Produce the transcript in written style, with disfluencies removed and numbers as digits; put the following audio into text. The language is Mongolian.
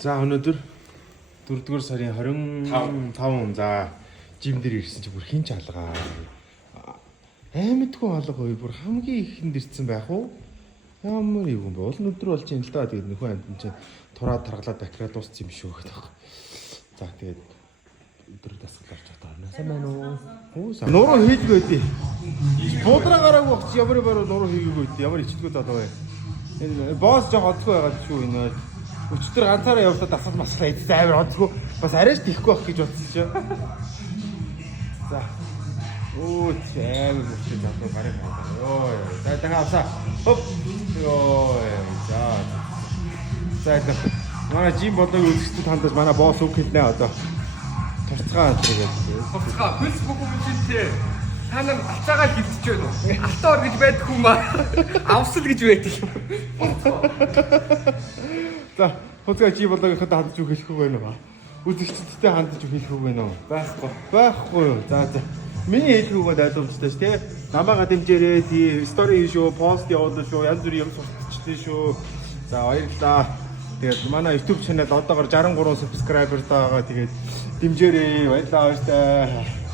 За өнөөдөр 4-р сарын 25 за жим дээр ирсэн чи бүр хин ч алгаа. Аймдгүй алга уу бүр хамгийн ихэнд ирсэн байх уу? Ямар юм бэ? Олон өдөр болж юм л да. Тэгээд нөхөн амт чинь тураад таргалаад бактериа дууссан юм шүү гэдэг. За тэгээд өдөр дасгалж чадаа. Сайн байна уу? Нуруу хийдгүй байдیں۔ Буудраа гараагүй бач ямар баруу нуруу хийгээгүй байдیں۔ Ямар ичдгүй даа бай. Энэ босс жоо одгүй байгаад шүү энэ. Өчтөр ганцаараа явуулаад дасгал масгал эд амар одгүй. Бас арайш тийхгүй байх гэж бодсон чи. За. Оо амар мөчтэй завтай гарах байна. Йоо. За дахиад авсаа. Хоп. Йоо. За. За. Манай жим бодог үзэгчд тандаж манай босс үг хэлнэ одоо. Турцгаа тэгээд. Турцгаа Facebook үгтэй. Та нар ачаагаар хилдэж байна уу? Алтаар гэж байдаг хүн маа. Авсал гэж байдаг юм. За, хуцгаа чи болгоход хандж үг хэлэх үг байна уу? Үзэгчдтэй хандж үг хэлэх үг байна уу? Байхгүй. Байхгүй юу? За. Миний хэлэх үг ойлгомжтой ш, тэ? Намайга дэмжээрэй, тий, стори шүү, пост явуулна шүү, янз бүрийн юм сурталчилсан шүү. За, баярлалаа. Тэгээд манай YouTube channel одоогоор 63 subscriber байгаа. Тэгээд дэмжээрэй. Баярлалаа баяртай.